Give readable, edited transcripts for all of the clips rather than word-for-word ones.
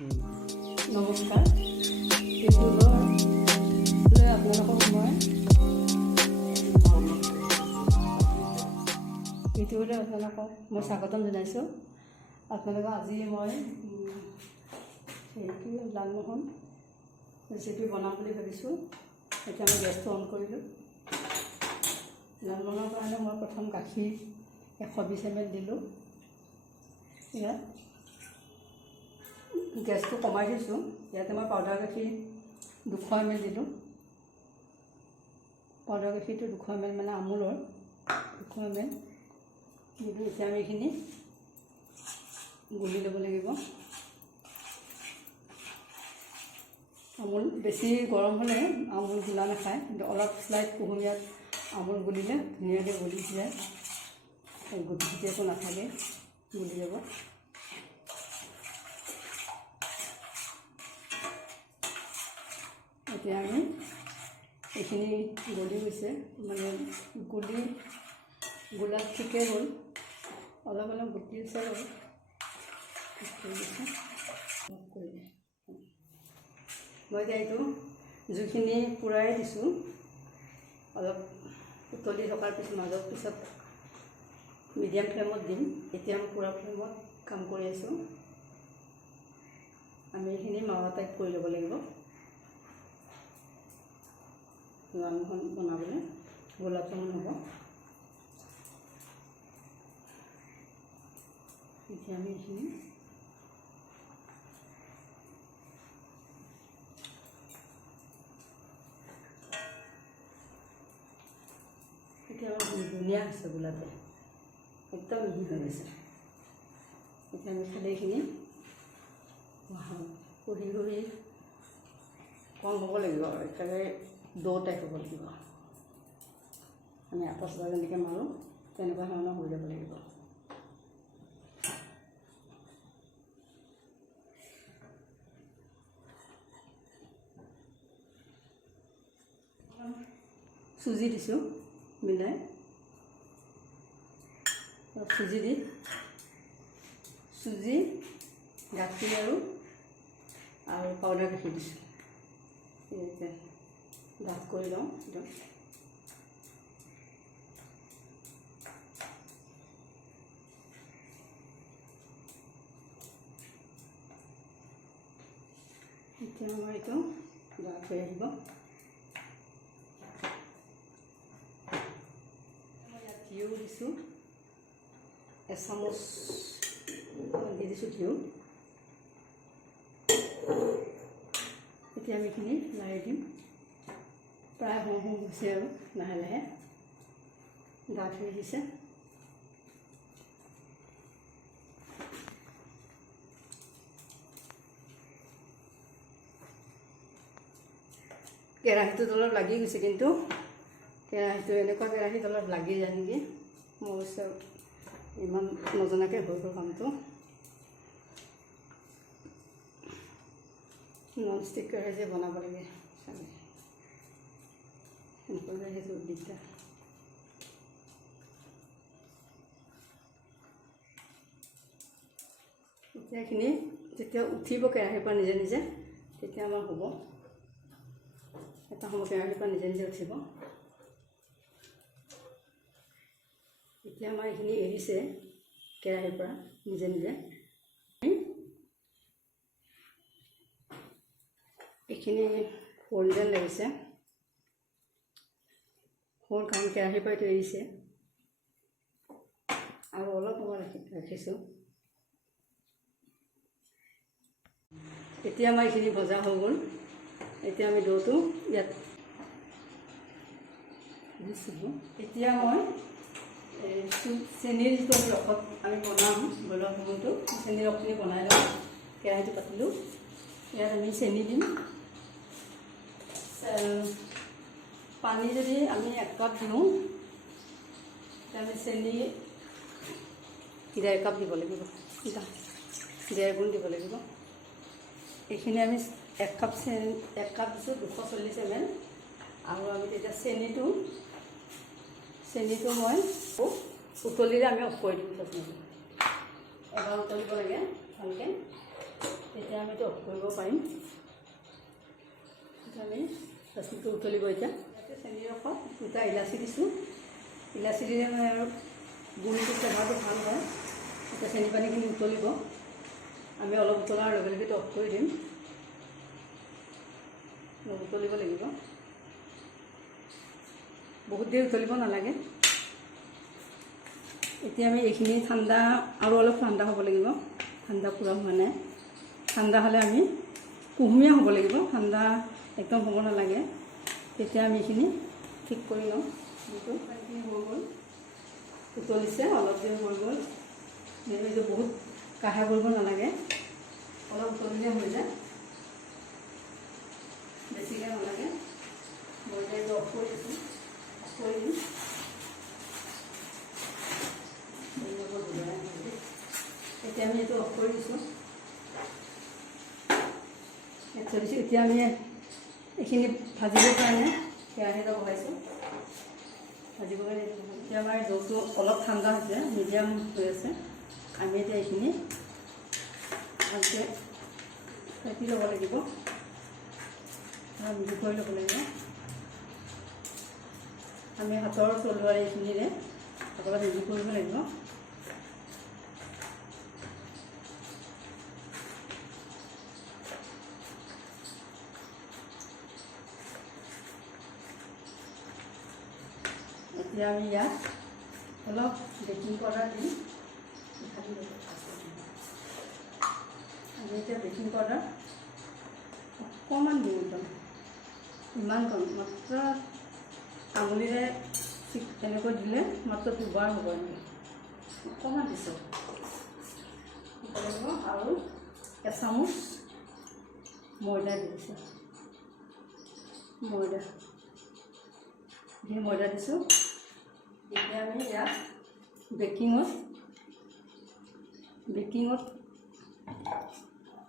নমস্কাৰ, ইউটিউবৰলৈ আপোনালোকক মই স্বাগতম জনাইছোঁ। আপোনালোকক আজি মই লালমোহন ৰেচিপি বনাম বুলি ভাবিছোঁ। এতিয়া আমি গেছটো অন কৰিলোঁ। লালমোহনৰ কাৰণে মই প্ৰথম গাখীৰ 120 ml দিলোঁ। ইয়াত গেছটো কমাই দিছোঁ। ইয়াতে মই পাউডাৰ গাখীৰ 200 ml দিলোঁ। পাউডাৰ গাখীৰটো 200 ml মানে আমুলৰ 200 ml দিলোঁ। এতিয়া আমি এইখিনি গুলি ল'ব লাগিব। আমুল বেছি গৰম হ'লে আমুল গুলা নাখায়, কিন্তু অলপ স্লাইট কুহুমীয়াত আমুল গুলিলে ধুনীয়াকৈ গুলি যায়। গুটি গুটি একো নাথাকে, গুলি যাব। এতিয়া আমি এইখিনি গলি গৈছে, মানে গোলাত ঠিকেই হ'ল, অলপ অলপ গুটি আছে বাৰু। মই এতিয়া এইটো জুইখিনি পূৰাই দিছোঁ। অলপ উতলি থকাৰ পিছত মিডিয়াম ফ্লেমত দিম। এতিয়া আমি পূৰা ফ্লেমত কাম কৰি আছোঁ। আমি এইখিনি মাৱা টাইপ কৰি ল'ব লাগিব লালমোহন বনাবলৈ। গোলাপ জামুন হ'ব। এতিয়া আমি এইখিনি এতিয়া ধুনীয়া হৈছে, গোলাপে একদম মিহি হৈ গৈছে। এতিয়া আমি খালি এইখিনি পঢ়ি কম হ'ব লাগিব, একেবাৰে দৌ টাইপ হ'ব লাগিব। আমি আপচ যেনেকৈ মাৰোঁ তেনেকুৱা ধৰণৰ হৈ যাব লাগিব। চুজি দিছোঁ মিলাই, চুজি গাখীৰ আৰু পাউডাৰ গাখীৰ দিছোঁ। ডাঠ কৰি লওঁ একদম। এতিয়া আমাৰ এইটো ডাঠ হৈ আহিব। ঘিউ দিছোঁ, এচামুচ দি দিছোঁ ঘিউ। এতিয়া আমি এইখিনি লাৰি দিম। প্ৰায় হওঁ হৈছে আৰু লাহে লাহে ডাঠ হৈ আহিছে। কেৰাহীটো তলত লাগি গৈছে, কিন্তু কেৰাহীটো এনেকুৱা কেৰাহীত অলপ লাগি যায় নেকি। মোৰ ওচৰত ইমান নজনাকৈ হৈ গ'ল কামটো। নন ষ্টিক কেৰাহীতে বনাব লাগে চাগে, এনেকুৱা কেৰাহীটো দিগদাৰ। এতিয়া এইখিনি যেতিয়া উঠিব কেৰাহীৰ পৰা নিজে নিজে, তেতিয়া আমাৰ হ'ব। এটা সময় কেৰাহীৰ পৰা নিজে নিজে উঠিব। এতিয়া আমাৰ এইখিনি এৰিছে কেৰাহীৰ পৰা নিজে নিজে। এইখিনি হ'ল যেন লাগিছে, হ'ল কাৰণ কেৰাহীৰ পৰা এইটো এৰিছে। আৰু অলপ সময় ৰাখিছোঁ। এতিয়া আমাৰ এইখিনি ভজা হৈ গ'ল। এতিয়া আমি দৌটো ইয়াত দিছিলোঁ। এতিয়া মই চেনীৰ যিটো আমি ৰসত আমি বনাম গোলাপ জামুনটো, চেনীৰ ৰসখিনি বনাই লওঁ। কেৰাহীটো পাতিলোঁ, ইয়াত আমি চেনী দিম। পানী যদি আমি 1 কাপ দিওঁ, তেতিয়া আমি চেনী 1.5 কাপ দিব লাগিব, 1.5 গুণ দিব লাগিব। এইখিনি আমি 1 কাপ দিছোঁ 240 ml। আৰু আমি তেতিয়া চেনীটো মই উতলিলে আমি অফ কৰি দিম। এবাৰ উতলিব লাগে ভালকৈ। তেতিয়া আমি এইটো অফ কৰিব পাৰিম। আমি লাচিটো উতলিব। এতিয়া চেনি ৰসত 2টা ইলাচি দিছোঁ। ইলাচি দিলে মানে আৰু গুড়িটো ফ্লেভাৰটো ভাল হয়। এতিয়া চেনি পানীখিনি উতলিব। আমি অলপ উতলাৰ লগে লগে অফ কৰি দিম। উতলিব লাগিব, বহুত দেৰি উতলিব নালাগে। এতিয়া আমি এইখিনি ঠাণ্ডা আৰু অলপ ঠাণ্ডা হ'ব লাগিব। ঠাণ্ডা পূৰা হোৱা নাই। ঠাণ্ডা হ'লে আমি কুহুমীয়া হ'ব লাগিব, ঠাণ্ডা একদম হ'ব নালাগে। তেতিয়া আমি এইখিনি ঠিক কৰি লওঁ। যিটো পানীখিনি হৈ গ'ল, উতলিছে, অলপ দেৰি হৈ গ'ল। এইটো বহুত কাঢ়া কৰিব নালাগে, অলপ উতলিলে হৈ যায়, বেছিকৈ নালাগে। মই এইটো অফ কৰি দিছোঁ, অফ কৰি দিম। এতিয়া আমি এইটো অফ কৰি দিছোঁ। এতিয়া আমি এইখিনি ভাজিবৰ কাৰণে কেৰাহী এটা বহাইছোঁ। ভাজিবৰ কাৰণে এতিয়া আমাৰ ডোটো অলপ ঠাণ্ডা হৈছে, মিডিয়াম হৈ আছে। আমি এতিয়া এইখিনি ভালকৈ ফেটি ল'ব লাগিব, মিহি কৰি ল'ব লাগিব। আমি হাতৰ চলোৱাৰ এইখিনিৰে অকণমান মিহি কৰিব লাগিব। এতিয়া আমি ইয়াত অলপ বেকিং পাউডাৰ দিম। আমি এতিয়া বেকিং পাউডাৰ অকণমান দিম, একদম ইমান কম, মাত্ৰ আঙুলিৰে এনেকৈ দিলে মাত্ৰ 2বাৰ হ'ব। এনেকৈ অকণমান দিছোঁ আৰু এচামুচ ময়দা দি দিছোঁ। ময়দা দিছোঁ। এতিয়া আমি ইয়াত বেকিঙত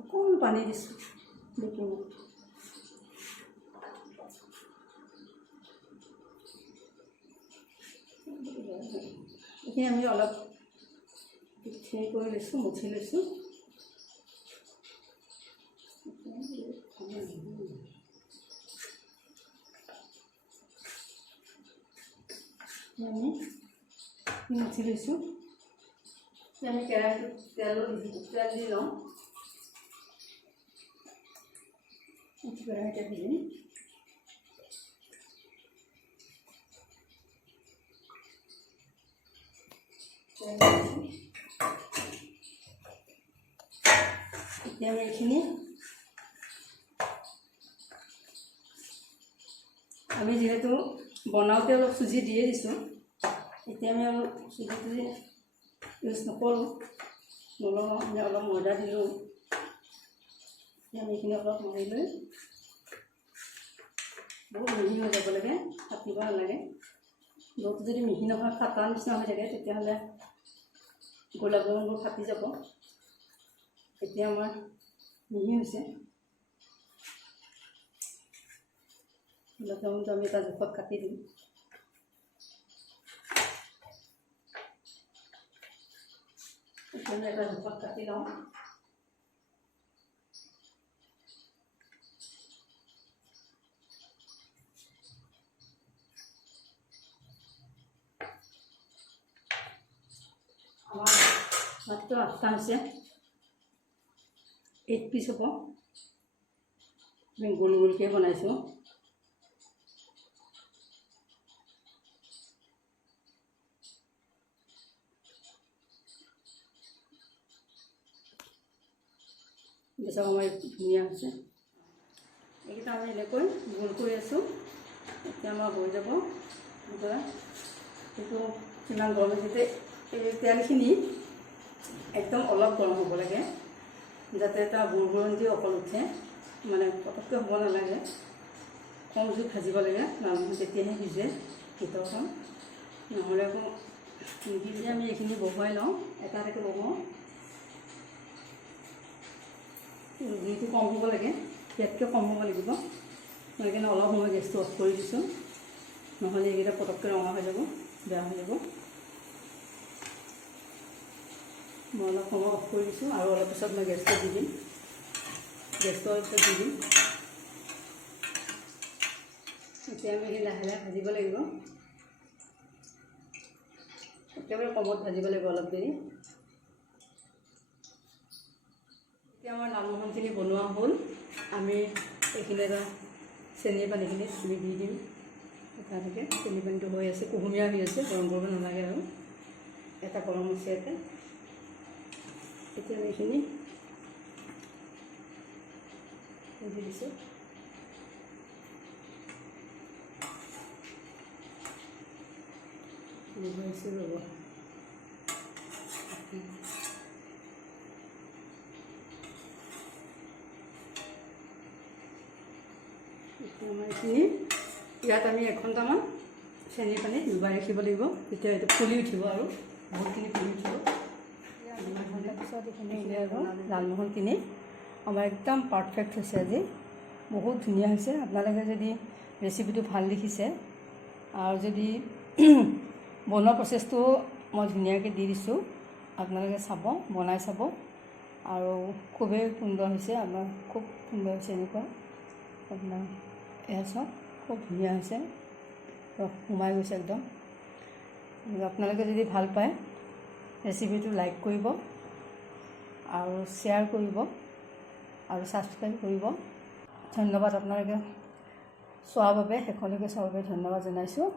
অকণমান পানী দিছোঁ। এইখিনি আমি অলপ হেৰি কৰি লৈছোঁ, মুঠি লৈছোঁ। আমি মুঠি লৈছোঁ। আমি কেৰাহীটোত তেল দি লওঁ। কেৰাহীতে দি দিম। এতিয়া আমি এইখিনি আমি যিহেতু বনাওঁতে অলপ চুজি দিয়ে দিছোঁ, এতিয়া আমি অলপ চুজি ইউজ নকৰোঁ, নলওঁ। আমি অলপ ময়দা দিলোঁ। আমি এইখিনি অলপ মাৰি লৈ বহুত মিহি হৈ যাব লাগে, কাটিব নালাগে। ডোটো যদি মিহি নহয়, কাটা নিচিনা হৈ থাকে, তেতিয়াহ'লে গোলাপ জামুনবোৰ ফাটি যাব। এতিয়া আমাৰ মিহি হৈছে। গোলাপ জামুনটো আমি এটা জোখত কাটি দিম। এটা জোখত কাটি লওঁ। আমাৰ মাত্ৰ 8টা হৈছে, 8 পিচ হ'ব। আমি গোল গোলকৈ বনাইছোঁ। বেচাব আমাৰ ধুনীয়া হৈছে। এইকেইটা আমি এনেকৈ গোল কৰি আছোঁ। এতিয়া আমাৰ হৈ যাব। এইটো কিমান গৰম হৈছে, এই তেলখিনি একদম অলপ গৰম হ'ব লাগে, যাতে এটা বুৰবুৰণি অকল উঠে, মানে পটককৈ হ'ব নালাগে। কম জুইত ভাজিব লাগে, তেতিয়াহে সিজে ভিতৰখন, নহ'লে আকৌ নিসিজে। আমি এইখিনি বহুৱাই লওঁ, এটা এটাকৈ বহুৱাওঁ। জুইটো কম হ'ব লাগে, ইয়াতকৈ কম হ'ব লাগিব। মই সেইকাৰণে অলপ সময় গেছটো অফ কৰি দিছোঁ, নহ'লে এইকেইটা পটককৈ ৰঙা হৈ যাব, বেয়া হৈ যাব। মই অলপ সময় অফ কৰি দিছোঁ, আৰু অলপ পিছত মই গেছটো দি দিম। গেছৰ ওপৰত দি দিম। এতিয়া আমি লাহে লাহে ভাজিব লাগিব, একেবাৰে কমত ভাজিব লাগিব অলপ দেৰি। এতিয়া আমাৰ লালমোহনখিনি বনোৱা হ'ল। আমি এইখিনি এটা চেনি পানীখিনি আমি দি দিম। তালৈকে চেনি পানীটো হৈ আছে, কুহুমীয়া হৈ আছে, গৰম কৰিব নালাগে আৰু। এটা গৰম আছে ইয়াতে। এতিয়া এইখিনি দি দিছোঁ। বহাইছোঁ ৰ'ব। এতিয়া আমাৰ এইখিনি ইয়াত আমি 1 ঘণ্টামান চেনি পানী ডুবাই ৰাখিব লাগিব, তেতিয়া এইটো ফুলি উঠিব আৰু বহুতখিনি ফুলি উঠিব। 1 ঘণ্টা পিছত এইখিনি উলিয়াই আৰু লালমোহনখিনি আমাৰ একদম পাৰফেক্ট হৈছে আজি, বহুত ধুনীয়া হৈছে। আপোনালোকে যদি ৰেচিপিটো ভাল দেখিছে আৰু যদি বনোৱা প্ৰচেছটো মই ধুনীয়াকৈ দি দিছোঁ, আপোনালোকে চাব, বনাই চাব আৰু খুবেই সুন্দৰ হৈছে। আপোনাৰ খুব সুন্দৰ হৈছে এনেকুৱা। আপোনাৰ এয়া চাওক, খুব ধুনীয়া হৈছে, সোমাই গৈছে একদম। আপোনালোকে যদি ভাল পায় ৰেচিপিটো লাইক কৰিব আৰু শ্বেয়াৰ কৰিব আৰু ছাবস্ক্ৰাইব কৰিব। ধন্যবাদ আপোনালোকে চোৱাৰ বাবে, শেষলৈকে চোৱাৰ বাবে ধন্যবাদ জনাইছোঁ।